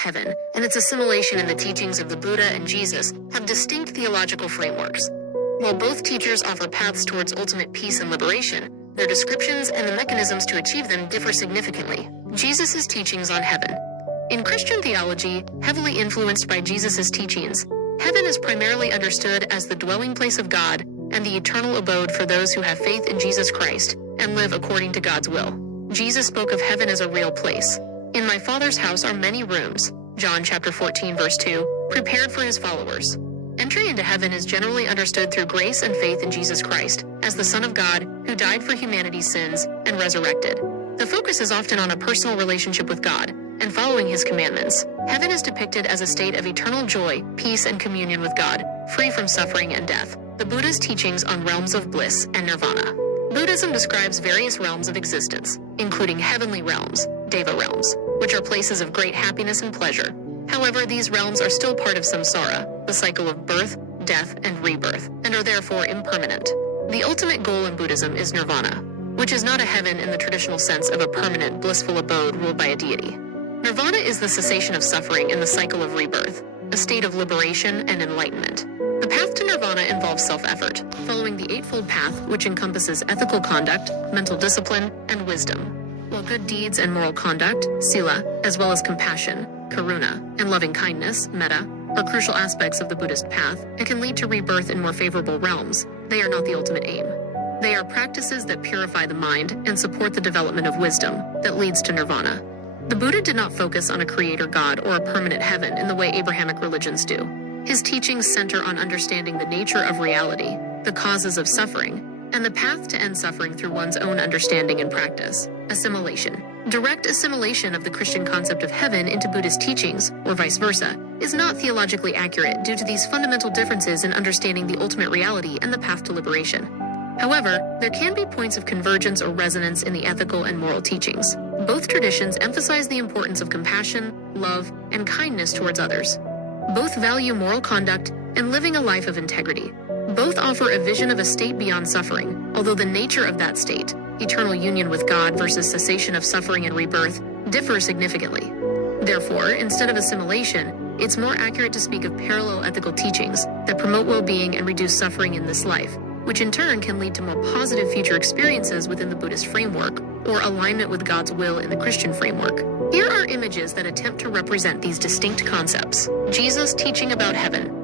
heaven, and its assimilation in the teachings of the Buddha and Jesus have distinct theological frameworks. While both teachers offer paths towards ultimate peace and liberation, their descriptions and the mechanisms to achieve them differ significantly. Jesus' teachings on heaven. In Christian theology, heavily influenced by Jesus' teachings, heaven is primarily understood as the dwelling place of God and the eternal abode for those who have faith in Jesus Christ and live according to God's will. Jesus spoke of heaven as a real place. In my Father's house are many rooms, John chapter 14 verse 2, prepared for his followers. Entry into heaven is generally understood through grace and faith in Jesus Christ as the Son of God who died for humanity's sins and resurrected. The focus is often on a personal relationship with God and following his commandments. Heaven is depicted as a state of eternal joy, peace, and communion with God, free from suffering and death. The Buddha's teachings on realms of bliss and nirvana. Buddhism describes various realms of existence, including heavenly realms, deva realms, which are places of great happiness and pleasure. However, these realms are still part of samsara, the cycle of birth, death, and rebirth, and are therefore impermanent. The ultimate goal in Buddhism is nirvana, which is not a heaven in the traditional sense of a permanent, blissful abode ruled by a deity. Nirvana is the cessation of suffering and the cycle of rebirth, a state of liberation and enlightenment. The path to nirvana involves self-effort, following the Eightfold Path, which encompasses ethical conduct, mental discipline, and wisdom. While good deeds and moral conduct, sila, as well as compassion, karuna, and loving kindness, metta, are crucial aspects of the Buddhist path and can lead to rebirth in more favorable realms, they are not the ultimate aim. They are practices that purify the mind and support the development of wisdom that leads to nirvana. The Buddha did not focus on a creator God or a permanent heaven in the way Abrahamic religions do. His teachings center on understanding the nature of reality, the causes of suffering, and the path to end suffering through one's own understanding and practice. Assimilation. Direct assimilation of the Christian concept of heaven into Buddhist teachings, or vice versa, is not theologically accurate due to these fundamental differences in understanding the ultimate reality and the path to liberation. However, there can be points of convergence or resonance in the ethical and moral teachings. Both traditions emphasize the importance of compassion, love, and kindness towards others. Both value moral conduct and living a life of integrity. Both offer a vision of a state beyond suffering, although the nature of that state, eternal union with God versus cessation of suffering and rebirth, differ significantly. Therefore, instead of assimilation, it's more accurate to speak of parallel ethical teachings that promote well-being and reduce suffering in this life, which in turn can lead to more positive future experiences within the Buddhist framework, or alignment with God's will in the Christian framework. Here are images that attempt to represent these distinct concepts. Jesus teaching about heaven.